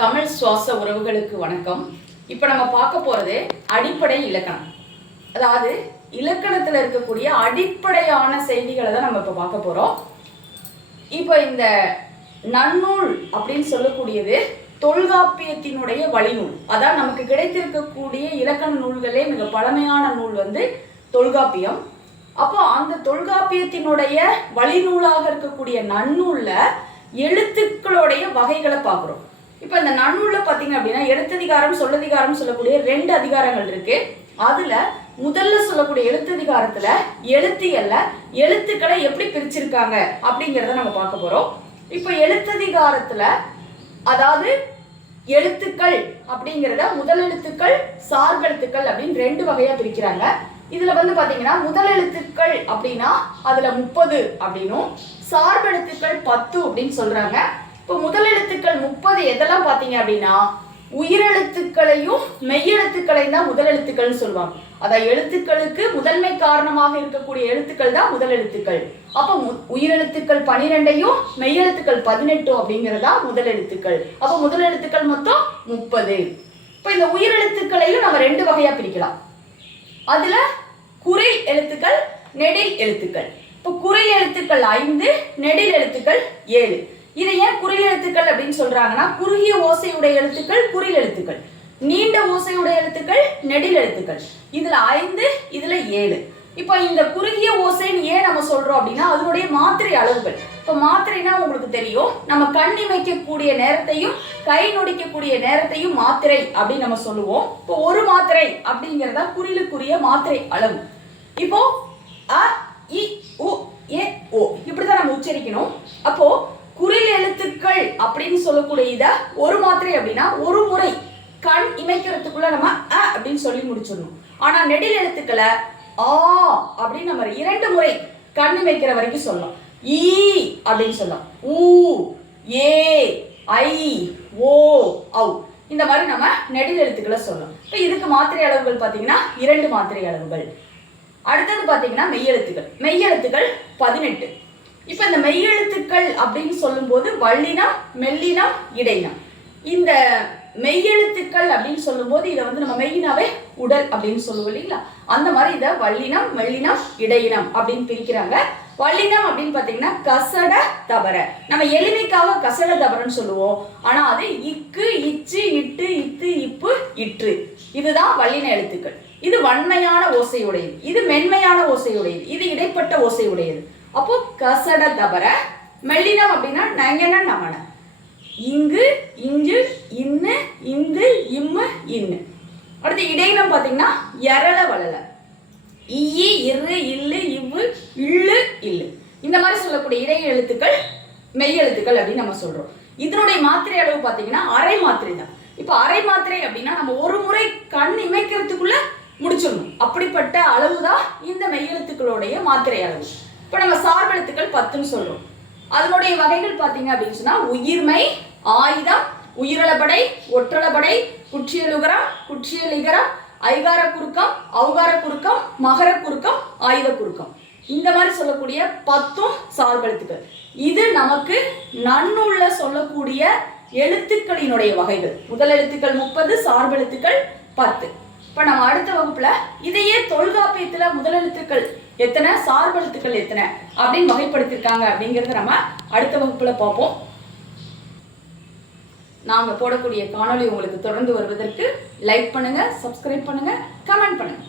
தமிழ் சுவாச உறவுகளுக்கு வணக்கம். இப்போ நம்ம பார்க்க போகிறது அடிப்படை இலக்கணம். அதாவது இலக்கணத்தில் இருக்கக்கூடிய அடிப்படையான செய்திகளை தான் நம்ம இப்போ பார்க்க போகிறோம் இப்போ இந்த நன்னூல் அப்படின்னு சொல்லக்கூடியது தொல்காப்பியத்தினுடைய வழிநூல். அதான் நமக்கு கிடைத்திருக்கக்கூடிய இலக்கண நூல்களே மிக பழமையான நூல் வந்து தொல்காப்பியம். அப்போ அந்த தொல்காப்பியத்தினுடைய வழிநூலாக இருக்கக்கூடிய நன்னூலில் எழுத்துக்களுடைய வகைகளை பார்க்குறோம். இப்போ இந்த நன்னூலில் பார்த்தீங்க அப்படின்னா எழுத்ததிகாரம் சொல்லதிகாரம் சொல்லக்கூடிய ரெண்டு அதிகாரங்கள் இருக்கு. அதுல முதல்ல சொல்லக்கூடிய எழுத்ததிகாரத்துல எழுத்தியல்ல எழுத்துக்களை எப்படி பிரிச்சிருக்காங்க அப்படிங்கிறத நம்ம பார்க்க போறோம். இப்போ எழுத்ததிகாரத்துல அதாவது எழுத்துக்கள் அப்படிங்கிறத முதல் எழுத்துக்கள் சார்பெழுத்துக்கள் அப்படின்னு ரெண்டு வகையா பிரிக்கிறாங்க. இதுல வந்து பாத்தீங்கன்னா முதல் எழுத்துக்கள் அப்படின்னா அதுல முப்பது அப்படின்னும் சார்பெழுத்துக்கள் பத்து அப்படின்னு சொல்றாங்க. இப்போ முதல் எழுத்துக்கள் முப்பது எதெல்லாம் பார்த்தீங்க அப்படின்னா உயிரெழுத்துக்களையும் மெய்யெழுத்துக்களையும் தான் முதல் எழுத்துக்கள்னு சொல்லுவாங்க. அதான் எழுத்துக்களுக்கு முதன்மை காரணமாக இருக்கக்கூடிய எழுத்துக்கள் தான் முதல் எழுத்துக்கள். அப்போ உயிரெழுத்துக்கள் பனிரெண்டையும் மெய்யெழுத்துக்கள் பதினெட்டும் அப்படிங்கிறதா முதல் எழுத்துக்கள். அப்போ முதல் எழுத்துக்கள் மொத்தம் முப்பது. இப்போ இந்த உயிரெழுத்துக்களையும் நம்ம ரெண்டு வகையா பிரிக்கலாம். அதுல குறை எழுத்துக்கள் நெடில் எழுத்துக்கள். இப்போ குறை எழுத்துக்கள் ஐந்து நெடில் எழுத்துக்கள் ஏழு. இதை ஏன் குறில் எழுத்துக்கள் அப்படின்னு சொல்றாங்கன்னா குறுகிய ஓசையுடைய எழுத்துக்கள் குறில் எழுத்துக்கள். நீண்ட ஓசையுடைய எழுத்துக்கள் நெடில் எழுத்துக்கள். இதுல ஐந்து இதுல ஏழு. இப்போ இந்த குறுகிய ஓசைன்னு ஏன் நம்ம சொல்றோம் அப்படின்னா அதனுடைய மாத்திரை அளவுகள். இப்போ மாத்திரைனா உங்களுக்கு தெரியும் நம்ம கண் இமைக்கக்கூடிய நேரத்தையும் கை நொடிக்கக்கூடிய நேரத்தையும் மாத்திரை அப்படின்னு நம்ம சொல்லுவோம். இப்போ ஒரு மாத்திரை அப்படிங்கிறதா குறிலுக்குரிய மாத்திரை அளவு. இப்போ அ இ உ ஏ ஓ. இப்படிதான் நம்ம உச்சரிக்கணும். அப்போ அப்படின்னு சொல்லக்கூடிய இதை ஒரு மாத்திரை அப்படின்னா ஒரு முறை கண் இமைக்கிறதுக்குள்ள நம்ம அ அப்படின்னு சொல்லி முடிச்சிடணும். ஆனா நெடில் எழுத்துக்களை ஆ அப்படின்னு நம்ம இரண்டு முறை கண் இமைக்கிற வரைக்கும் சொல்லலாம். ஈ அப்படின்னு சொல்லலாம். ஊ ஏ ஐ ஓ ஔ. இந்த மாதிரி நம்ம நெடில் எழுத்துக்களை சொல்லலாம். இப்போ இதுக்கு மாத்திரை அளவுகள் பார்த்தீங்கன்னா இரண்டு மாத்திரை அளவுகள். அடுத்தது பார்த்தீங்கன்னா மெய்யெழுத்துக்கள் மெய்யெழுத்துக்கள் பதினெட்டு. இப்போ இந்த மெய்யெழுத்துக்கள் அப்படின்னு சொல்லும்போது வள்ளினா மெல்லினா இடைனம் இந்த மெய்யெழுத்துக்கள் அப்படின்னு சொல்லும்போது இதை வந்து நம்ம மெய்யினாவே உடல் அப்படின்னு சொல்லுவோம் இல்லைங்களா? அந்த மாதிரி இதை வல்லினம் மெல்லினம் இடையினம் அப்படின்னு பிரிக்கிறாங்க. வல்லினம் அப்படின்னு பார்த்தீங்கன்னா கசட தபர நம்ம எளிமைக்காக கசட தபரன்னு சொல்லுவோம். ஆனா அது இக்கு இச்சு இட்டு இத்து இப்பு இற்று. இதுதான் வல்லின எழுத்துக்கள். இது வன்மையான ஓசையுடையது. இது மென்மையான ஓசையுடையது. இது இடைப்பட்ட ஓசையுடையது. அப்போ கசட தபர மெல்லினம் அப்படின்னா நயன நமன. இங்கு இஞ்சு இன்னு இந்து இம்மு இன்னு. அடுத்து இடையினம் பார்த்தீங்கன்னா எரள வளல இ இரு இல்லு இவ்வு இள்ளு இல்லு. இந்த மாதிரி சொல்லக்கூடிய இடை எழுத்துக்கள் மெய் எழுத்துக்கள் அப்படின்னு நம்ம சொல்றோம். இதனுடைய மாத்திரை அளவு பார்த்தீங்கன்னா அரை மாத்திரை தான். இப்போ அரை மாத்திரை அப்படின்னா நம்ம ஒரு முறை கண் இமைக்கிறதுக்குள்ள முடிச்சிடணும். அப்படிப்பட்ட அளவு தான் இந்த மெய்யெழுத்துக்களுடைய மாத்திரை அளவு. இப்போ நம்ம சார்பெழுத்துக்கள் பத்துன்னு சொல்றோம். அதனுடைய வகைகள் பார்த்தீங்க அப்படின்னு சொன்னா உயிர்மை ஆயுதம் உயிரளபடை ஒற்றளபடை குற்றியலுகரம் குற்றியலிகரம் ஐகார குறுக்கம் அவகார குறுக்கம் மகர குறுக்கம் ஆயுத குறுக்கம் இந்த மாதிரி சொல்லக்கூடிய பத்தும் சார்பெழுத்துக்கள். இது நமக்கு நன்னுள்ள சொல்லக்கூடிய எழுத்துக்களினுடைய வகைகள். முதல் எழுத்துக்கள் முப்பது சார்பெழுத்துக்கள் பத்து. இப்போ நம்ம அடுத்த வகுப்புல இதையே தொல்காப்பியத்துல முதல் எழுத்துக்கள் எத்தனை? சார்பெழுத்துக்கள் எத்தனை? அப்படின்னு வகைப்படுத்தியிருக்காங்க அப்படிங்கறத நம்ம அடுத்த வகுப்புல பார்ப்போம். நாங்க போடக்கூடிய காணொளி உங்களுக்கு தொடர்ந்து வருவதற்கு லைக் பண்ணுங்க சப்ஸ்கிரைப் பண்ணுங்க கமெண்ட் பண்ணுங்க.